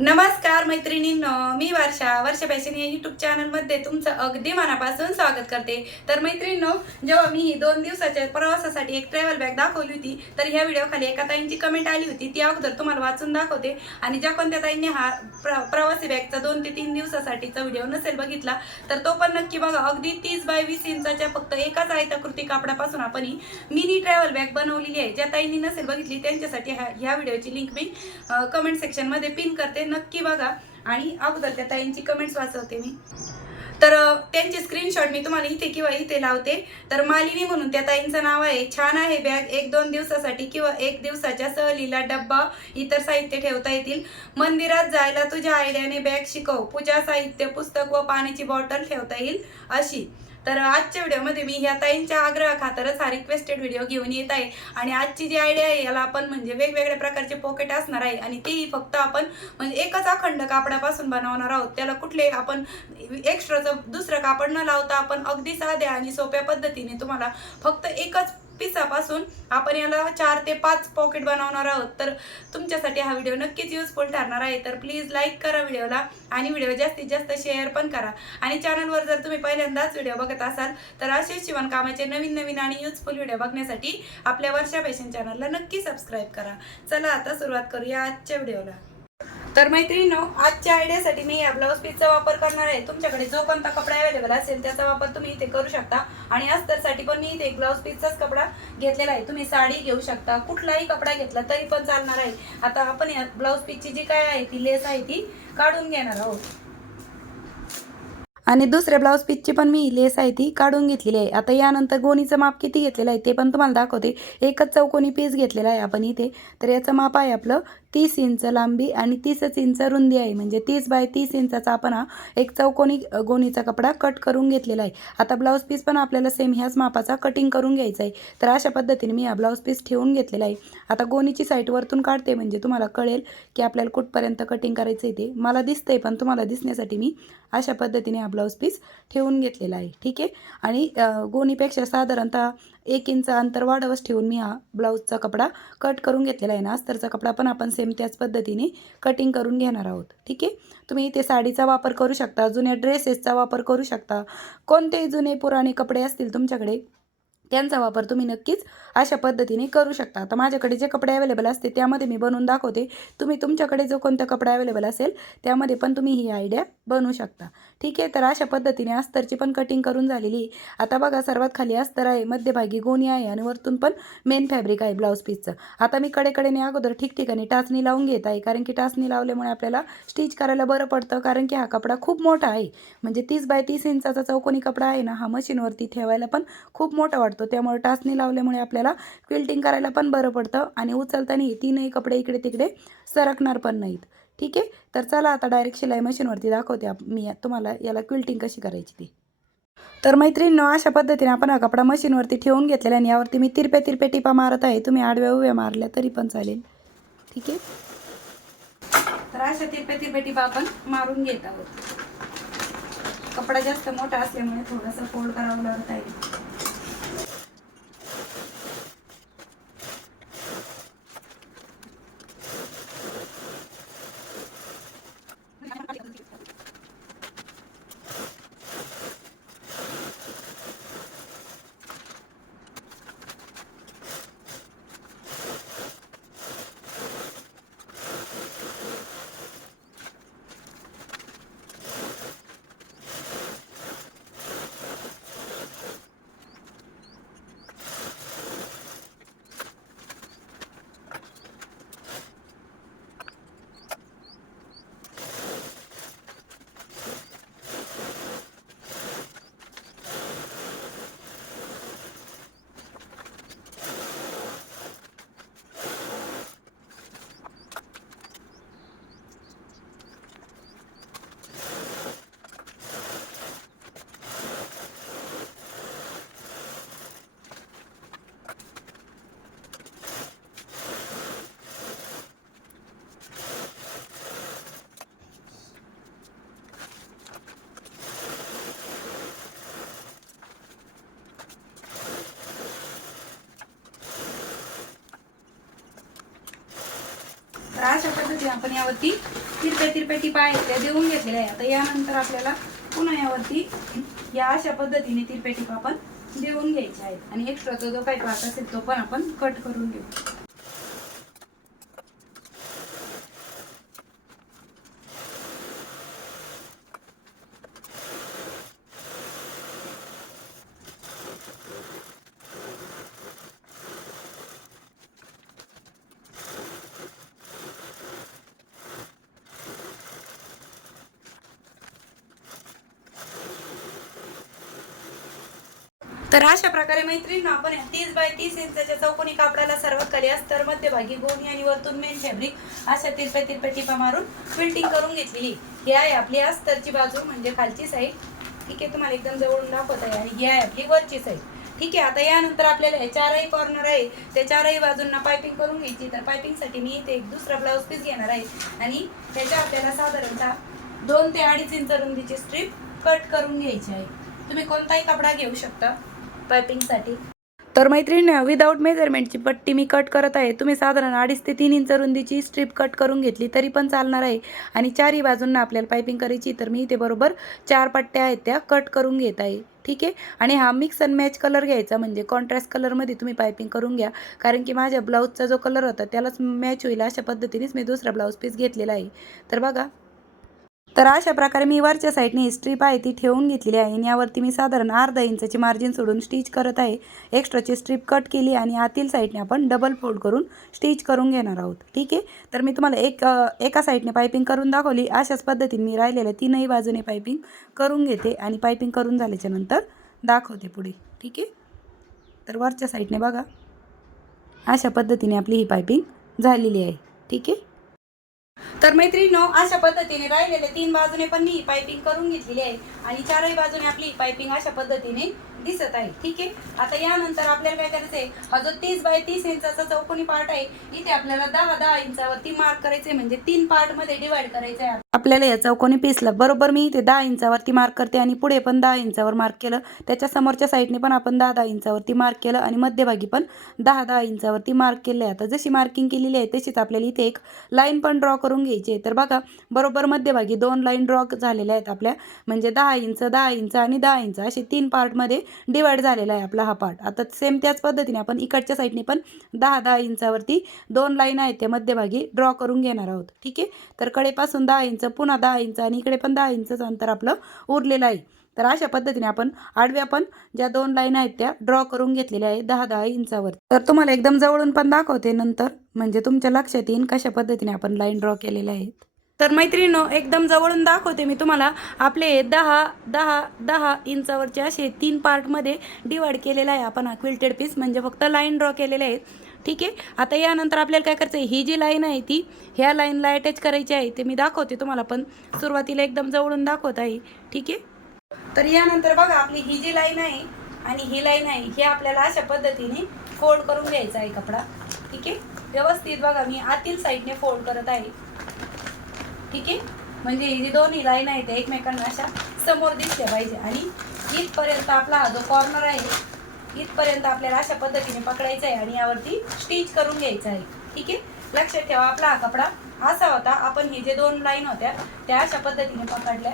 नमस्कार मैत्रिणींनो मी वर्षा. वर्षा फॅशन या युट्यूब चॅनलमध्ये तुमचं अगदी मनापासून स्वागत करते. तर मैत्रिणींनो जेव्हा मी ही दोन दिवसाच्या प्रवासासाठी एक ट्रॅव्हल बॅग दाखवली होती तर ह्या व्हिडिओखाली एका ताईंची कमेंट आली होती. ती अगोदर तुम्हाला वाचून दाखवते. आणि ज्या कोणत्या ताईंनी हा प्र प्रवासी बॅगचा दोन ते तीन दिवसासाठीचा व्हिडिओ नसेल बघितला तर तो पण नक्की बघा. अगदी तीस बाय वीस इंचाच्या फक्त एकाच आयताकृती कापडापासून आपण ही मिनी ट्रॅव्हल बॅग बनवलेली आहे. ज्या ताईंनी नसेल बघितली त्यांच्यासाठी ह्या ह्या व्हिडिओची लिंक मी कमेंट सेक्शनमध्ये पिन करते. नक्की बघा. आणि अगोदर त्या ताईंची कमेंट्स वाचवते मी. तर त्यांचे स्क्रीनशॉट मी तुम्हाला इथे किंवा इथे लावते. तर मालिनी म्हणून त्या ताईंचं नाव आहे. छान आहे बॅग एक दोन दिवसासाठी किंवा एक दिवसाच्या सहलीला डब्बा इतर साहित्य ठेवता येतील. मंदिरात जायला तुझ्या आयडियाने बॅग शिकव. पूजा साहित्य पुस्तक व पाण्याची बॉटल ठेवता येईल. अशी. तर आजच्या व्हिडिओमध्ये मी ह्या ताईंच्या आग्रह खातरच हा रिक्वेस्टेड व्हिडिओ घेऊन येत आहे. आणि आजची जी आयडिया आहे याला आपण म्हणजे वेगवेगळ्या प्रकारचे पॉकेट असणार आहे. आणि तेही फक्त आपण म्हणजे एकच अखंड कापडापासून बनवणार आहोत. त्याला कुठले आपण एक्स्ट्राचं दुसरं कापड न लावता आपण अगदी साध्या आणि सोप्या पद्धतीने तुम्हाला फक्त एकच पिसापासून आपण याला चार ते पाच पॉकेट बनवणार आहोत. तर तुमच्यासाठी हा व्हिडिओ नक्कीच युजफुल ठरणार आहे. तर प्लीज लाईक करा व्हिडिओला आणि व्हिडिओ जास्तीत जास्त शेअर पण करा. आणि चॅनलवर जर तुम्ही पहिल्यांदाच व्हिडिओ बघत असाल तर असेच शिवणकामाचे नवीन नवीन आणि युजफुल व्हिडिओ बघण्यासाठी आपल्या वर्षा फॅशन चॅनलला नक्की सबस्क्राईब करा. चला आता सुरुवात करूया आजच्या व्हिडिओला तर मैत्रिणीनो आजच्या आयडियासाठी मी या ब्लाऊज पीसचा वापर करणार आहे. तुमच्याकडे जो कोणता कपडा अवेलेबल असेल त्याचा वापर तुम्ही इथे करू शकता. आणि अस्तरसाठी पण मी इथे ब्लाऊज पीसचाच कपडा घेतलेला आहे. तुम्ही साडी घेऊ शकता कुठलाही कपडा घेतला तरी पण चालणार आहे. आता आपण या ब्लाऊज पीसची जी काय आहे ती लेस आहे ती काढून घेणार आहोत. आणि दुसऱ्या ब्लाऊज पीसची पण मी लेस आहे ती काढून घेतलेली आहे. आता यानंतर गोणीचं माप किती घेतलेलं आहे ते पण तुम्हाला दाखवते. एकच चौकोनी पीस घेतलेला आहे आपण इथे. तर याचं माप आहे आपलं तीस इंच लांबी आणि तीसच इंच रुंदी आहे. म्हणजे तीस बाय तीस इंचाचा आपण हा एक चौकोनी गोणीचा कपडा कट करून घेतलेला आहे. आता ब्लाऊज पीस पण आपल्याला सेम ह्याच मापाचा कटिंग करून घ्यायचा आहे. तर अशा पद्धतीने मी हा ब्लाऊज पीस ठेवून घेतलेला आहे. आता गोणीची साईट वरतून काढते म्हणजे तुम्हाला कळेल की आपल्याला कुठपर्यंत कटिंग करायचं आहे ते मला दिसतंय पण तुम्हाला दिसण्यासाठी मी अशा पद्धतीने हा ब्लाऊज पीस ठेवून घेतलेला आहे. ठीक आहे? आणि गोणीपेक्षा साधारणतः एक इंच अंतर वाढवच ठेवून मी हा ब्लाऊजचा कपडा कट करून घेतलेला आहे ना. अस्तरचा कपडा पण आपण सेम त्याच पद्धतीने कटिंग करून घेणार आहोत. ठीक आहे? तुम्ही इथे साडीचा वापर करू शकता जुन्या ड्रेसेसचा वापर करू शकता. कोणतेही जुने पुराणे कपडे असतील तुमच्याकडे त्यांचा वापर तुम्ही नक्कीच अशा पद्धतीने करू शकता. आता माझ्याकडे जे कपडे अवेलेबल असते त्यामध्ये मी बनवून दाखवते. तुम्ही तुमच्याकडे जो कोणता कपडा अवेलेबल असेल त्यामध्ये पण तुम्ही ही आयडिया बनवू शकता. ठीक आहे? तर अशा पद्धतीने अस्तरची पण कटिंग करून झालेली आहे. आता बघा सर्वात खाली अस्तर आहे मध्यभागी गोणी आहे आणि वरतून पण मेन फॅब्रिक आहे ब्लाऊज पीसचं आता मी कडेकडेने अगोदर ठिकठिकाणी टाचणी लावून घेत आहे कारण की टाचणी लावल्यामुळे आपल्याला स्टिच करायला बरं पडतं कारण की हा कपडा खूप मोठा आहे. म्हणजे तीस बाय तीस इंचाचा चौकोनी कपडा आहे ना हा मशीनवरती ठेवायला पण खूप मोठा वाटतो. त्यामुळे टाचणी लावल्यामुळे आपल्याला क्विल्टिंग करायला पण बरं पडतं आणि उचलताना तीनही कपडे इकडे तिकडे सरकणार पण नाहीत. ठीक आहे? तर चला आता डायरेक्ट शिलाई मशीनवरती दाखवते मी तुम्हाला याला क्विल्टिंग कशी करायची ती. तर मैत्रिणीनं अशा पद्धतीने आपण हा कपडा मशीनवरती ठेवून घेतलेला आणि यावरती मी तिरप्या तिरप्या टिपा मारत आहे. तुम्ही आडव्या उभ्या मारल्या तरी पण चालेल. ठीक आहे? तर अशा तिरप्या तिरप्या टिपा आपण मारून घेत आहोत. कपडा जास्त मोठा असल्यामुळे थोडासा फोल्ड करावं लागत आहे. तर अशा पद्धतीने आपण यावरती तिरप्या तिरप्या टिपा आहेत त्या देऊन घेतलेल्या आहे आता यानंतर आपल्याला पुन्हा यावरती या अशा पद्धतीने तिरप्या टिपा आपण देऊन घ्यायच्या आहेत. आणि एक्स्ट्राचा जो काही पार्ट असेल तो पण आपण कट करून घेऊ. तर अशा प्रकारे मैत्रिणी आपण तीस बाय तीस इंचाच्या चौकोनी कापडाला सर्वात खाली तर मध्यभागी गोणी आणि वरतून मेन फॅब्रिक अशा तिरप्या तिरप्या टिपा मारून फिल्टिंग करून घेतलेली ही. आहे आपली अस्तरची बाजू म्हणजे खालची साईड ठीक आहे तुम्हाला एकदम जवळून दाखवत आहे आणि ही आहे आपली वरची साईड ठीक आहे आता यानंतर आपल्याला हे चारही कॉर्नर आहे. त्या चारही बाजूंना पायपिंग करून घ्यायची. तर पायपिंगसाठी मी इथे एक दुसरा ब्लाऊज पीस घेणार आहे. आणि त्याच्या आपल्याला साधारणतः दोन ते अडीच इंच रुंदीची स्ट्रीप कट करून घ्यायची आहे. तुम्ही कोणताही कपडा घेऊ शकता. पायपिंगसाठी तर मैत्रिणी विदाऊट मेजरमेंटची पट्टी मी कट करत आहे. तुम्ही साधारण अडीच ते तीन इंच रुंदीची स्ट्रीप कट करून घेतली तरी पण चालणार आहे. आणि चारही बाजूंना आपल्याला पायपिंग करायची तर मी इथे बरोबर चार पट्ट्या आहेत त्या कट करून घेत आहे. ठीक आहे? आणि हा मिक्स अँड मॅच कलर घ्यायचा म्हणजे कॉन्ट्रास्ट कलरमध्ये तुम्ही पायपिंग करून घ्या. कारण की माझ्या ब्लाऊजचा जो कलर होता त्यालाच मॅच होईल अशा पद्धतीनेच मी दुसरा ब्लाऊज पीस घेतलेला आहे. तर बघा. तर अशा प्रकारे मी वरच्या साईडने स्ट्रीप आहे ती ठेवून घेतलेली आहे. आणि यावरती मी साधारण अर्धा इंचाची मार्जिन सोडून स्टिच करत आहे. एक्स्ट्राची स्ट्रीप कट केली आणि आतील साईडने आपण डबल फोल्ड करून स्टिच करून घेणार आहोत. ठीक आहे? तर मी तुम्हाला एक एका साईडने पायपिंग करून दाखवली. अशाच पद्धतीने मी राहिलेल्या तीनही बाजूने पायपिंग करून घेते आणि पायपिंग करून झाल्याच्यानंतर दाखवते पुढे. ठीक आहे? तर वरच्या साईडने बघा. अशा पद्धतीने आपली ही पायपिंग झालेली आहे. ठीक आहे? तर मैत्रिणीनो अशा पद्धतीने राहिलेले तीन बाजूने पण मी पायपिंग करून घेतलेली आहे. आणि चारही बाजूने आपली पायपिंग अशा पद्धतीने दिसत आहे. ठीक आहे? आता यानंतर आपल्याला काय करायचं आहे हा जो तीस बाय तीस इंचाचा चौकोनी पार्ट आहे इथे आपल्याला दहा दहा इंचावरती मार्क करायचे म्हणजे तीन पार्टमध्ये डिवाइड करायचं आहे आपल्याला या चौकोनी पीसला बरोबर मी इथे दहा इंचावरती मार्क करते आणि पुढे पण दहा इंचावर मार्क केलं. त्याच्या समोरच्या साईडने पण आपण दहा दहा इंचावरती मार्क केलं आणि मध्यभागी पण दहा दहा इंचावरती मार्क केले आहे आता जशी मार्किंग केलेली आहे तशीच आपल्याला इथे एक लाईन पण ड्रॉ करून घ्यायची आहे. तर बघा बरोबर मध्यभागी दोन लाईन ड्रॉ झालेल्या आहेत आपल्या. म्हणजे दहा इंच दहा इंच आणि दहा इंच. असे तीन पार्टमध्ये डिवाइड झालेला आहे आपला हा पार्ट आता सेम त्याच पद्धतीने आपण इकडच्या साईडने पण दहा दहा इंचावरती दोन लाईन आहेत त्या मध्यभागी ड्रॉ करून घेणार आहोत. ठीक आहे? तर कडेपासून दहा इंच पुन्हा दहा इंच आणि इकडे पण दहा इंचचं अंतर आपलं उरलेलं आहे. तर अशा पद्धतीने आपण आडव्या पण ज्या दोन लाईन आहेत त्या ड्रॉ करून घेतलेल्या आहेत दहा दहा इंचावर तर तुम्हाला एकदम जवळून पण दाखवते नंतर. म्हणजे तुमच्या लक्षात येईल कशा पद्धतीने आपण लाईन ड्रॉ केलेल्या आहेत. तर मैत्रिणीनो एकदम जवळून दाखवते मी तुम्हाला. आपले दहा दहा दहा इंचावरचे असे तीन पार्टमध्ये डिवाइड केलेला आहे आपण हा क्विल्टेड पीस म्हणजे फक्त लाईन ड्रॉ केलेले आहेत. ठीक आहे? आता यानंतर आपल्याला काय करायचं आहे ही जी लाईन आहे ती ह्या लाईनला अटॅच करायची आहे ते मी दाखवते तुम्हाला पण. सुरुवातीला एकदम जवळून दाखवत आहे. ठीक आहे? तर यानंतर बघा आपली ही जी लाईन आहे आणि ही लाईन आहे हे आपल्याला अशा पद्धतीने फोल्ड करून घ्यायचा आहे कपडा. ठीक आहे? व्यवस्थित बघा मी आतील साईडने फोल्ड करत आहे. ठीक आहे? म्हणजे ही जी दोन्ही लाईन आहेत त्या एकमेकांना अशा समोर दिसल्या पाहिजे. आणि इथपर्यंत आपला हा जो कॉर्नर आहे इथपर्यंत आपल्याला अशा पद्धतीने पकडायचा आहे आणि यावरती स्टिच करून घ्यायचं आहे. ठीक आहे? लक्षात ठेवा आपला हा कपडा असा होता. आपण हे जे दोन लाईन होत्या त्या अशा पद्धतीने पकडल्या.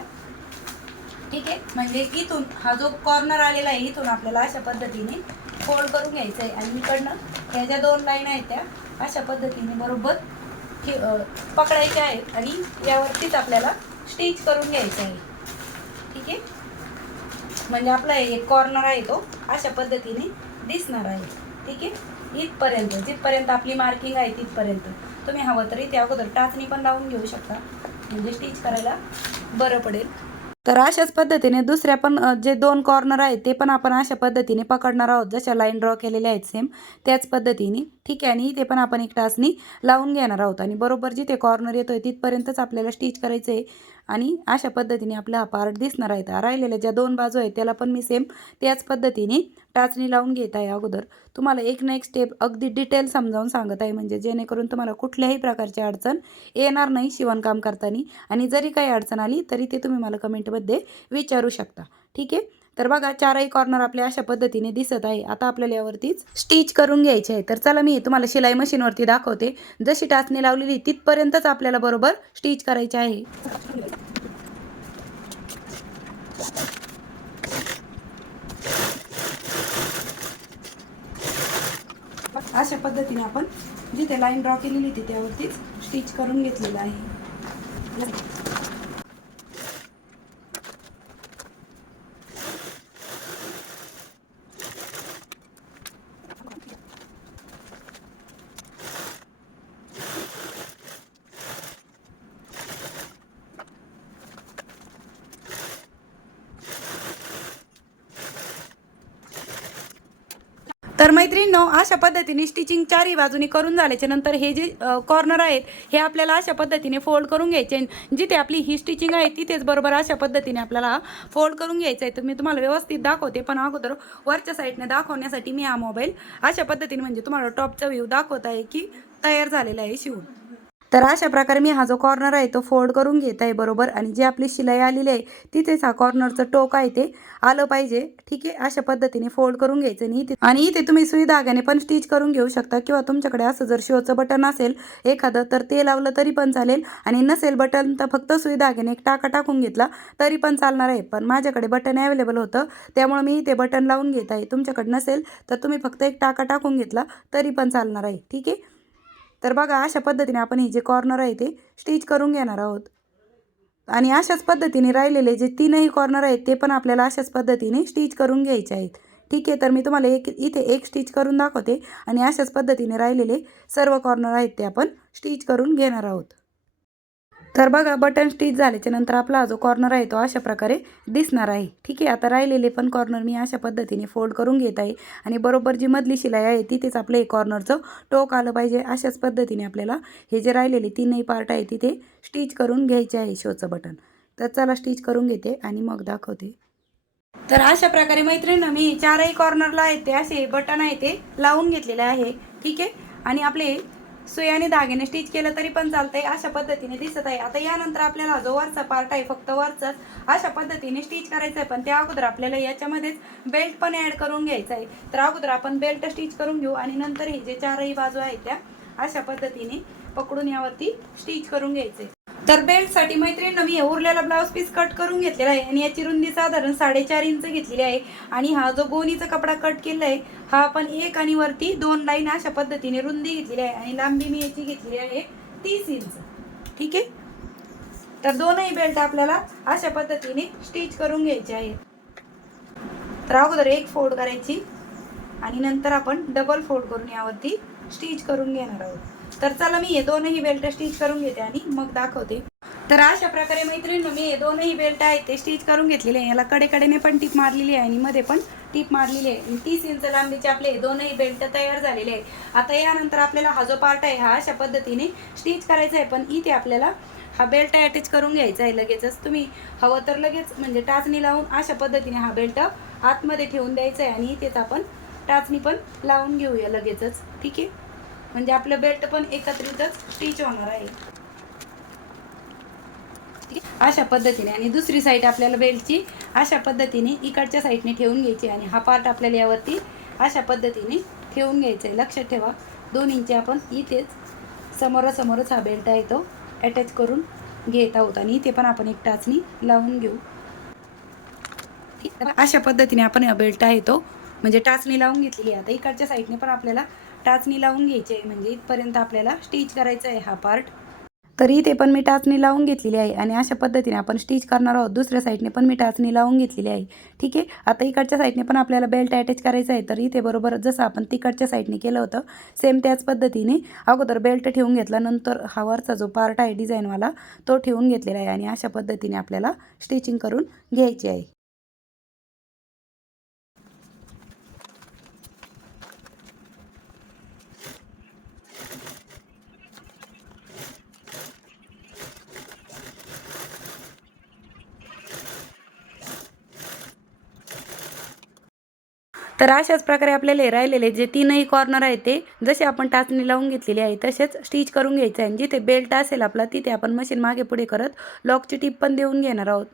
ठीक आहे? म्हणजे इथून हा जो कॉर्नर आलेला आहे इथून आपल्याला अशा पद्धतीने फोल्ड करून घ्यायचं आहे आणि इकडनं ह्या ज्या दोन लाईन आहेत त्या अशा पद्धतीने बरोबर ठे- अं, आहेत आणि यावरतीच आपल्याला स्टिच करून घ्यायचं आहे. ठीक आहे? म्हणजे आपला एक कॉर्नर आहे तो अशा पद्धतीने दिसणार आहे. ठीक आहे? इथपर्यंत जिथपर्यंत आपली मार्किंग आहे तिथपर्यंत. तुम्ही हवं तर इथे अगोदर टाचणी पण लावून घेऊ शकता. म्हणजे स्टिच करायला बरं पडेल. तर अशाच पद्धतीने दुसऱ्या पण जे दोन कॉर्नर आहेत ते पण आपण अशा पद्धतीने पकडणार आहोत. जशा लाईन ड्रॉ केलेल्या आहेत सेम त्याच पद्धतीने. ठीक आहे आणि इथे पण आपण एक टाचणी लावून घेणार आहोत. आणि बरोबर जिथे कॉर्नर येतोय तिथपर्यंतच आपल्याला स्टिच करायचं आहे आणि अशा पद्धतीने आपला हा पार्ट दिसणार आहे. राहिलेल्या ज्या दोन बाजू आहेत त्याला पण मी सेम त्याच पद्धतीने टाचणी लावून घेत आहे अगोदर. तुम्हाला एक ना एक स्टेप अगदी डिटेल समजावून सांगत आहे. म्हणजे जेणेकरून तुम्हाला कुठल्याही प्रकारची अडचण येणार नाही शिवणकाम करताना. आणि जरी काही अडचण आली तरी ते तुम्ही मला कमेंटमध्ये विचारू शकता. ठीक आहे? तर बघा चारही कॉर्नर आपल्या अशा पद्धतीने दिसत आहे. आता आपल्याला यावरतीच स्टिच करून घ्यायचे आहे. तर चला मी तुम्हाला शिलाई मशीनवरती दाखवते. जशी टाचणी लावलेली तिथपर्यंतच आपल्याला बरोबर स्टिच करायचे आहे. अशा पद्धतीने आपण जिथे लाईन ड्रॉ केलेली होती त्यावरतीच स्टिच करून घेतलेलं आहे तर मैत्रिणींनो अशा पद्धतीने स्टिचिंग चारही बाजूनी करून झाल्याच्यानंतर हे जे कॉर्नर आहेत हे आपल्याला अशा पद्धतीने फोल्ड करून घ्यायचे. जिथे आपली ही स्टिचिंग आहे तिथेच बरोबर अशा पद्धतीने आपल्याला फोल्ड करून घ्यायचं आहे. तर मी तुम्हाला व्यवस्थित दाखवते पण अगोदर वरच्या साईडने दाखवण्यासाठी मी हा मोबाईल अशा पद्धतीने म्हणजे तुम्हाला टॉपचा व्ह्यू दाखवत आहे की तयार झालेला आहे शिवून. तर अशा प्रकारे मी हा जो कॉर्नर आहे तो फोल्ड करून घेत आहे बरोबर. आणि जी आपली शिलाई आलेली आहे तिथेच हा कॉर्नरचं टोक आहे ते आलं पाहिजे. ठीक आहे? अशा पद्धतीने फोल्ड करून घ्यायचं आणि इथे आणि इथे तुम्ही सुई धाग्याने पण स्टिच करून घेऊ शकता. किंवा तुमच्याकडे असं जर शिवचं बटन असेल एखादं तर ते लावलं तरी पण चालेल. आणि नसेल बटन तर फक्त सुई धाग्याने एक टाका टाकून घेतला तरी पण चालणार आहे. पण माझ्याकडे बटन अवेलेबल होतं त्यामुळे मी इथे बटन लावून घेत आहे. तुमच्याकडे नसेल तर तुम्ही फक्त एक टाका टाकून घेतला तरी पण चालणार आहे. ठीक आहे? तर बघा अशा पद्धतीने आपण हे जे कॉर्नर आहे ते स्टिच करून घेणार आहोत. आणि अशाच पद्धतीने राहिलेले जे तीनही कॉर्नर आहेत ते पण आपल्याला अशाच पद्धतीने स्टिच करून घ्यायचे आहेत. ठीक आहे तर मी तुम्हाला एक इथे एक स्टिच करून दाखवते. आणि अशाच पद्धतीने राहिलेले सर्व कॉर्नर आहेत ते आपण स्टिच करून घेणार आहोत. तर बघा बटन स्टिच झाल्याच्यानंतर आपला जो कॉर्नर आहे तो अशा प्रकारे दिसणार आहे. ठीक आहे आता राहिलेले पण कॉर्नर मी अशा पद्धतीने फोल्ड करून घेत आहे. आणि बरोबर जी मधली शिलाई आहे तिथेच आपलं हे कॉर्नरचं टोक आलं पाहिजे. अशाच पद्धतीने आपल्याला हे जे राहिलेले तीनही पार्ट आहे तिथे स्टिच करून घ्यायचे आहे शोचं बटन तर चला स्टिच करून घेते आणि मग दाखवते. तर अशा प्रकारे मैत्रिणी मी चारही कॉर्नरला आहेत ते असे बटन आहे ते लावून घेतलेले आहे. ठीक आहे? आणि आपले सुयाने धाग्याने स्टिच केलं तरी पण चालतंय अशा पद्धतीने दिसत आहे. आता यानंतर आपल्याला जो वरचा पार्ट आहे फक्त वरचाच अशा पद्धतीने स्टिच करायचा आहे पण त्या अगोदर आपल्याला याच्यामध्येच बेल्ट पण ॲड करून घ्यायचा आहे तर अगोदर आपण बेल्ट स्टिच करून घेऊ आणि नंतर हे जे चारही बाजू आहेत त्या अशा पद्धतीने पकडून यावरती स्टिच करून घ्यायचे तर बेल्टसाठी मैत्रीण मी उरलेला ब्लाऊज पीस कट करून घेतलेला आहे आणि याची रुंदी साधारण साडेचार इंच घेतलेली आहे. आणि हा जो गोनीचा कपडा कट केलेला आहे हा आपण एक आणि वरती दोन लाईन अशा पद्धतीने रुंदी घेतलेली आहे आणि लांबी मी याची घेतलेली आहे तीस इंच. ठीक आहे? तर दोनही बेल्ट आपल्याला अशा पद्धतीने स्टिच करून घ्यायचे आहेत. तर अगोदर एक फोल्ड करायची आणि नंतर आपण डबल फोल्ड करून यावरती स्टिच करून घेणार आहोत. तर चला मी हे दोनही बेल्ट स्टिच करून घेते आणि मग दाखवते. तर अशा प्रकारे मैत्रिणी मी हे दोनही बेल्ट आहेत ते स्टिच करून घेतलेले आहे. याला कडेकडेने पण टीप मारलेली आहे आणि मध्ये पण टीप मारलेली आहे. आणि तीस इंच लांबीचे आपले दोनही बेल्ट तयार झालेले आहे आता यानंतर आपल्याला हा जो पार्ट आहे हा अशा पद्धतीने स्टिच करायचा आहे. पण इथे आपल्याला हा बेल्ट अटॅच करून घ्यायचा आहे लगेचच. तुम्ही हवं तर लगेच म्हणजे टाचणी लावून अशा पद्धतीने हा बेल्ट आतमध्ये ठेवून द्यायचा आहे. आणि इथेच आपण टाचणी पण लावून घेऊया लगेचच. ठीक आहे? म्हणजे आपलं बेल्ट पण एकत्रितच स्टिच होणार आहे. ठीक आहे? अशा पद्धतीने. आणि दुसरी साईड आपल्याला बेल्टची अशा पद्धतीने इकडच्या साईडने ठेवून घ्यायची आणि हा पार्ट आपल्याला यावरती अशा पद्धतीने ठेवून घ्यायचं आहे. लक्षात ठेवा दोन इंची आपण इथेच समोरासमोरच हा बेल्ट आहे तो अटॅच करून घेत आहोत. आणि इथे पण आपण एक टाचणी लावून घेऊ. अशा पद्धतीने आपण हा बेल्ट आहे तो म्हणजे टाचणी लावून घेतलेली आहे. आता इकडच्या साईडने पण आपल्याला टाचणी लावून घ्यायची आहे. म्हणजे इथपर्यंत आपल्याला स्टिच करायचा आहे हा पार्ट तरी इथे पण मी टाचणी लावून घेतलेली आहे आणि अशा पद्धतीने आपण स्टिच करणार आहोत. दुसऱ्या साईडने पण मी टाचणी लावून घेतलेली आहे. ठीक आहे? आता इकडच्या साईडने पण आपल्याला बेल्ट अटॅच करायचा आहे. तर इथे बरोबर जसं आपण तिकडच्या साईडने केलं होतं सेम त्याच पद्धतीने अगोदर बेल्ट ठेवून घेतला. नंतर हा वरचा जो पार्ट आहे डिझाईनवाला तो ठेवून घेतलेला आहे आणि अशा पद्धतीने आपल्याला स्टिचिंग करून घ्यायची आहे. तर अशाच प्रकारे आपल्याला राहिलेले जे तीनही कॉर्नर आहे ते जसे आपण टाचणी लावून घेतलेली आहे तसेच स्टिच करून घ्यायचं आहे. आणि जिथे बेल्ट असेल आपला तिथे आपण मशीन मागे पुढे करत लॉकची टीप पण देऊन घेणार आहोत.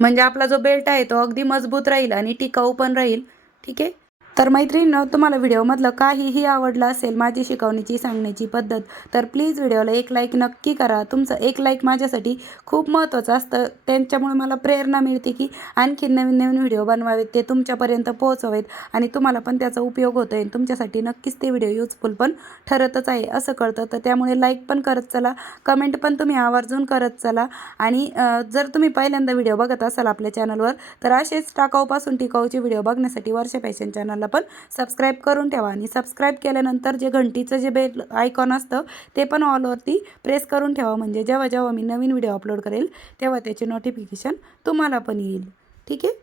म्हणजे आपला जो बेल्ट आहे तो अगदी मजबूत राहील आणि टिकाऊ पण राहील. ठीक आहे? तर मैत्रिणीनं तुम्हाला व्हिडिओमधलं काहीही आवडलं असेल माझी शिकवण्याची सांगण्याची पद्धत तर प्लीज व्हिडिओला एक लाईक नक्की करा. तुमचं एक लाईक माझ्यासाठी खूप महत्त्वाचं असतं. त्यांच्यामुळे मला प्रेरणा मिळते की आणखीन नवीन नवीन व्हिडिओ बनवावेत ते तुमच्यापर्यंत पोहोचवेत आणि तुम्हाला पण त्याचा उपयोग होतो आहे तुमच्यासाठी नक्कीच ते व्हिडिओ युजफुल पण ठरतच आहे असं कळतं. तर त्यामुळे लाईक पण करत चला कमेंट पण तुम्ही आवर्जून करत चला आणि जर तुम्ही पहिल्यांदा व्हिडिओ बघत असाल आपल्या चॅनलवर तर असेच टाकाऊपासून टिकाऊचे व्हिडिओ बघण्यासाठी वर्ष फॅशन चॅनलला पण सबस्क्राईब करून ठेवा. आणि सबस्क्राईब केल्यानंतर जे घंटीचं जे बेल आयकॉन असतं ते पण ऑलवरती प्रेस करून ठेवा. म्हणजे जेव्हा जेव्हा मी नवीन व्हिडिओ अपलोड करेल तेव्हा त्याचे नोटिफिकेशन तुम्हाला पण येईल. ठीक आहे?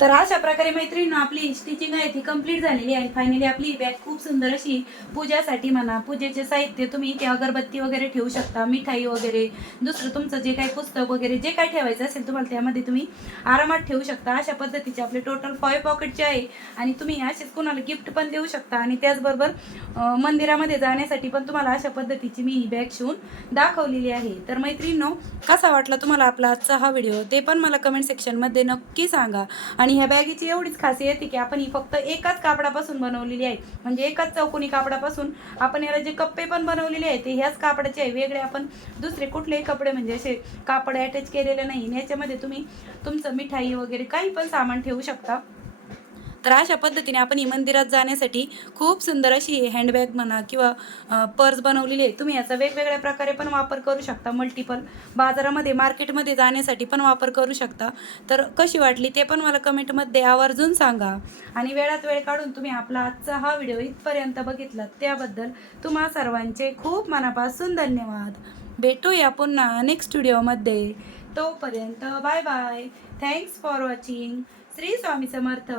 तर अशा प्रकारे मैत्रिणी आपली स्टिचिंग आहे ती कंप्लीट झालेली आहे. फायनली आपली बॅग खूप सुंदर अशी पूजासाठी म्हणा पूजेचे साहित्य तुम्ही इथे अगरबत्ती वगैरे ठेवू शकता मिठाई वगैरे दुसरं तुमचं जे काही पुस्तक वगैरे जे काही ठेवायचं असेल तुम्हाला त्यामध्ये तुम्ही आरामात ठेवू शकता. अशा पद्धतीचे आपले टोटल फाय पॉकेटचे आहे आणि तुम्ही असेच कोणाला गिफ्ट पण देऊ शकता. आणि त्याचबरोबर मंदिरामध्ये जाण्यासाठी पण तुम्हाला अशा पद्धतीची मी ही बॅग शिवून दाखवलेली आहे. तर मैत्रिणीनो कसा वाटला तुम्हाला आपला आजचा हा व्हिडिओ ते पण मला कमेंट सेक्शनमध्ये नक्की सांगा. आणि ह्या बॅगेची एवढीच खासियत आहे की आपण ही फक्त एकाच कापडापासून बनवलेली आहे. म्हणजे एकाच चौकोनी कापडापासून आपण याला जे कप्पे पण बनवलेले आहेत ते ह्याच कापडाचे आहे. वेगळे आपण दुसरे कुठलेही कपडे म्हणजे असे कापड अटॅच केलेले नाही. याच्यामध्ये तुम्ही तुमचं मिठाई वगैरे काही पण सामान ठेवू शकता. तर अशा पद्धतीने आपण ही मंदिरात जाण्यासाठी खूप सुंदर अशी हँडबॅग म्हणा किंवा पर्स बनवलेली आहे तुम्ही याचा वेगवेगळ्या प्रकारे पण वापर करू शकता. मल्टिपल बाजारामध्ये मार्केटमध्ये जाण्यासाठी पण वापर करू शकता. तर कशी वाटली ते पण मला कमेंटमध्ये आवर्जून सांगा. आणि वेळात वेळ काढून तुम्ही आपला आजचा हा व्हिडिओ इथपर्यंत बघितला. त्याबद्दल तुम्हा सर्वांचे खूप मनापासून धन्यवाद. भेटूया पुन्हा नेक्स्ट व्हिडिओमध्ये. तोपर्यंत bye bye thanks for watching Shri Swami Samarth.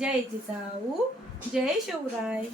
जय जिजाऊ जय शिवराय.